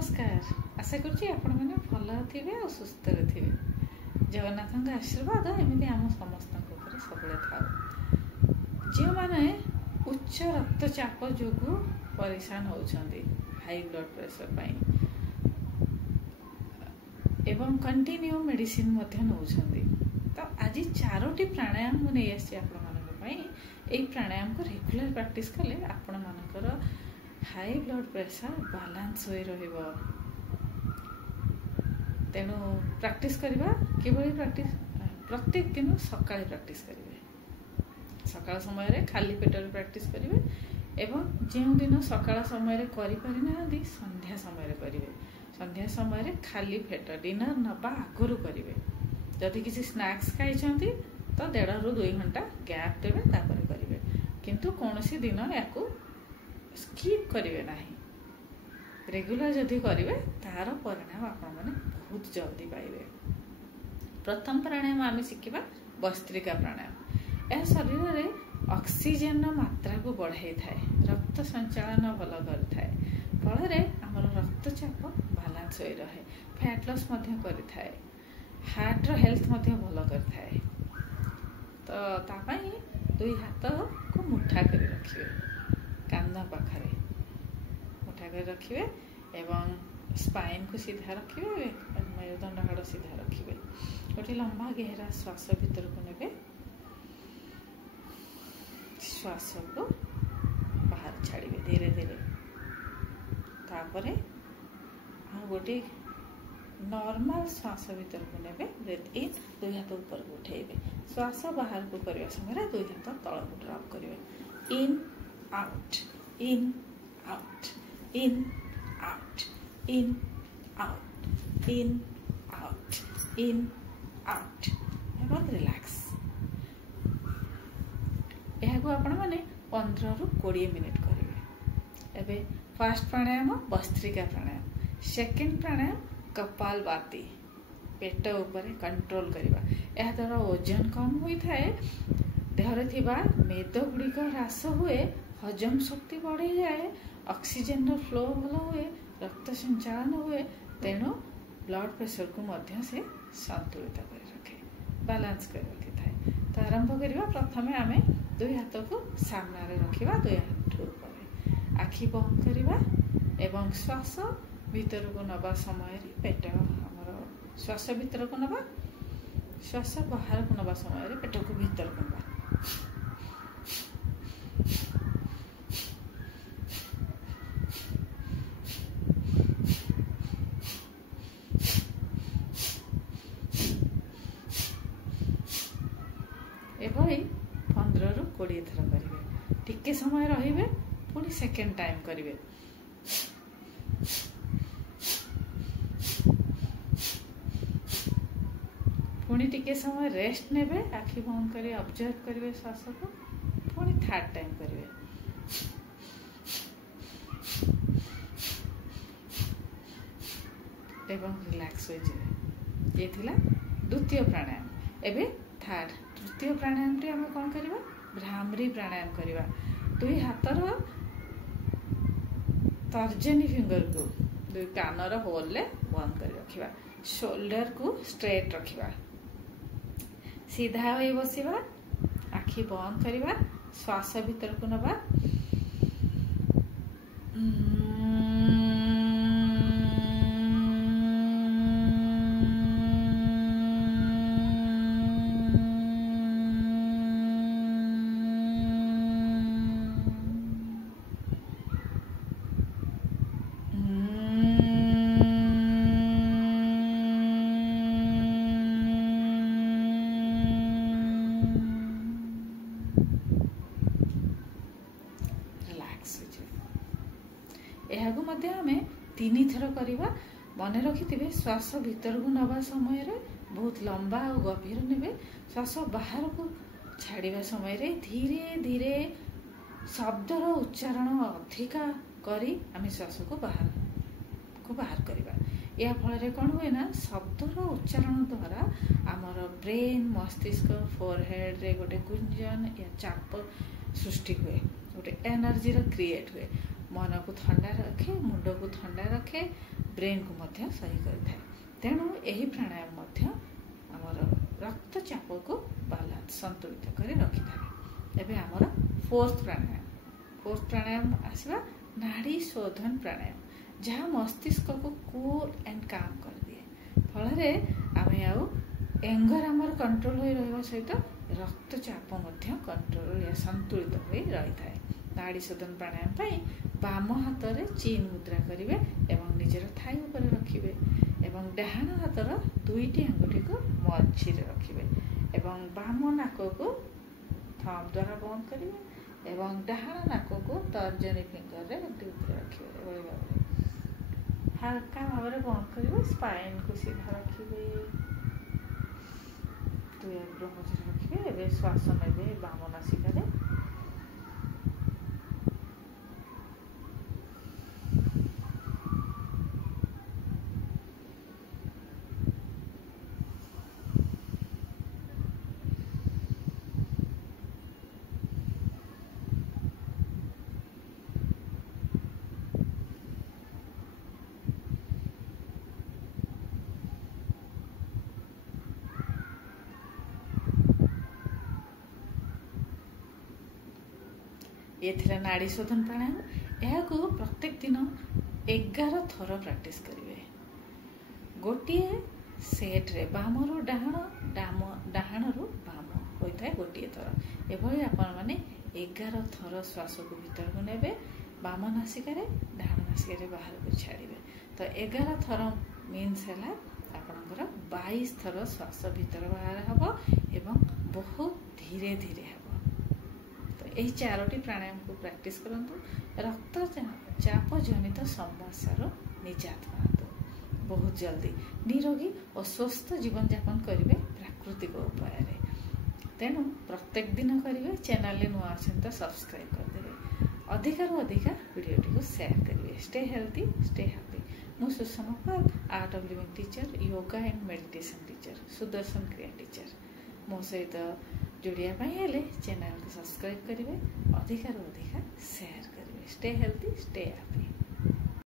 नमस्कार आशा करुच्ची आपण मैंने भल थे और सुस्थ थे जगन्नाथ आशीर्वाद एमती आम समस्त सब था जो मैंने उच्च रक्तचाप जो परेशान होती हाई ब्लड प्रेशर एवं कंटिन्यू मेडिसिन नौकरी तो आज 4टी प्राणायाम मुझे नहीं प्राणायाम को रेगुलर प्रैक्टिस कले आपण मानकर हाई ब्लड प्रेशर बालांस हो रहिबो। तेणु प्रैक्टिस करवा किभली प्रैक्टिस प्रत्येक दिन सकाळे प्रैक्टिस करेंगे सकाळ समय रे खाली पेट रे प्रैक्टिस करेंगे एवं जो दिन सकाळ समय रे करि पारि ना संध्या समय रे करेंगे संध्या समय रे खाली पेट डिनर नबा आगुरु करेंगे जदि किसी स्नैक्स खाई तो 1.5 ରୁ 2 घंटा गैप देवे तापर करेंगे किंतु कौन सी दिन या स्किप करेंगे ना रेगुलर जदि करेंगे तार परिणाम आपण मैंने बहुत जल्दी पाइबे। प्रथम प्राणायाम आम शिखा भस्त्रिका प्राणायाम यह शरीर में ऑक्सीजन मात्रा को बढ़ाई थाए रक्त संचालन भल कर फल आमर रक्तचाप बालांस हो रहे फैट लॉस कर हार्ट हेल्थ भल कर तो तापाई 2 हाथ को मुठा कर रखिए कान पाखरे मुठा कर रखिए एवं स्पाइन को सीधा रखिए मेरुदंड हाड़ सीधा रखिए गोटे लंबा गहरा श्वास भीतर को नेबे श्वास को बाहर छाड़िए धीरे धीरे तापरे गोटे नॉर्मल श्वास भीतर को नेबे ब्रेथ इन 2 हाथ ऊपर को उठेबे श्वास बाहर को करने समय 2 हाथ तल को ड्रॉप करेंगे in out in out in out in out in out in out एवं रिलैक्स यह आपण मैंने 15 ରୁ 20 मिनिट करेंगे। एबे फर्स्ट प्राणायाम भस्त्रिका प्राणायाम सेकेंड प्राणायाम कपालभाति पेट ऊपर कंट्रोल करवा यह द्वारा ओजन कम होता है देहरे थिबा मेद गुड़िक ह्रास हुए हजम शक्ति बढ़ी जाए ऑक्सीजन फ्लो भल हुए रक्त संचालन हुए तेणु ब्लड प्रेशर को मध्य से संतुलित कर रखे बालांस कर रखी थाए। तो आरंभ करवा प्रथमे आम 2 हाथ को सामना रे रखिबा 2 हाथ ऊपर आखि बंद करवा एवं श्वास भीतर को नबा समय पेट आमर श्वास भीतर को नबा श्वास बाहर को नबा समय पेट को भीतर को नबा एभली 15 ରୁ 20 थर करेंगे टिके समय रहिबे पुणी सेकेंड टाइम करेंगे पुणी टिके समय रेस्ट नेबे आखि बंद करी ऑब्जर्व करेंगे श्वास को पुणी थर्ड टाइम करेंगे एवं रिलैक्स हो जाए। ये थिला द्वितीय प्राणायाम। एबे थर्ड तृतीय प्राणायाम टी आम कौन करवा भ्रामरी प्राणायाम करवा 2 हाथर तर्जनी फिंगर को 2 कानर होल ले बंद कर रखिबा शोल्डर को स्ट्रेट रखिबा सीधा हो बसिबा आखि बंद करवा श्वास भीतर को नबा यह आम 3 थर करवा मन रखि श्वास भीतर को नवा समय बहुत लंबा और गभीर ने श्वास बाहर को छाड़ा समय धीरे धीरे शब्दर उच्चारण अधिका करी आम श्वास को बाहर करवा या फल कौन हुए ना शब्दर उच्चारण द्वारा आमर ब्रेन मस्तिष्क फोरहेड रे गोटे गुंजन या चाप सृष्टि हुए गोटे एनर्जी क्रिएट हुए मन को ठंडा रखे, मुंड को ठंडा रखे, ब्रेन को मध्य सही करें। तेणु यही प्राणायाम मध्य आमर रक्तचाप को बालांस संतुलित कर रखी था। एबे आमर फोर्थ प्राणायाम आसवा नाड़ी शोधन प्राणायाम, जहाँ मस्तिष्क को कूल एंड काम कर दिए। फल आमे आउ एंगर आमर कंट्रोल हो रहा सहित रक्तचाप मध्य कंट्रोल या संतुलित हो रही था। नाड़ी शोधन प्राणायाम पाई बाम हाथ रे चीन मुद्रा करेंगे एवं निजर थाई उपर रखिए एवं डाहाण हाथर दुईटी आंगुठी को मझी रखिए एवं बाम नाक को थंब द्वारा बंद करेंगे एवं डाहाण नाक को तर्जनी फिंगर रे रखिए। हल्का भाव में बंद करेंगे, स्पाइन को सीधा रखिए, दुई आंगुल मझे रखिए। एवं श्वास ने बाम नासिका ये थिला नाड़ी शोधन प्राणायाम। यह को प्रत्येक दिन 11 थर प्रैक्टिस करेंगे। गोटे सेट रे बाम रु डाहाण, डाहाण रु बाम होता है गोटे थर। एभली आपण माने 11 थर श्वास को भीतर को नेबे, बाम नासिका रे डाहाण नासिका रे बाहर को छाड़िबे। तो 11 थर मीन्स है आपनकर 22 थर श्वास भीतर बाहर हबो एवं बहुत धीरे धीरे हबो। यही 4टी प्राणायाम को प्रैक्टिस करंतु, रक्तचाप जनित समस्या निजात पातु बहुत जल्दी निरोगी और स्वस्थ जीवन यापन करेंगे प्राकृतिक उपाय। तेणु प्रत्येक दिन करेंगे। चैनल नुआ तो सब्सक्राइब करदे, अधिकार अधिका वीडियो को शेयर करेंगे। Stay healthy, stay happy. मु Sushma Pal, art of living teacher, yoga and meditation teacher, Sudarshan Kriya teacher. मो सहित जोड़िया हेले चैनल को सब्सक्राइब करेंगे, अधिकार अधिका शेयर करेंगे। Stay healthy, stay happy.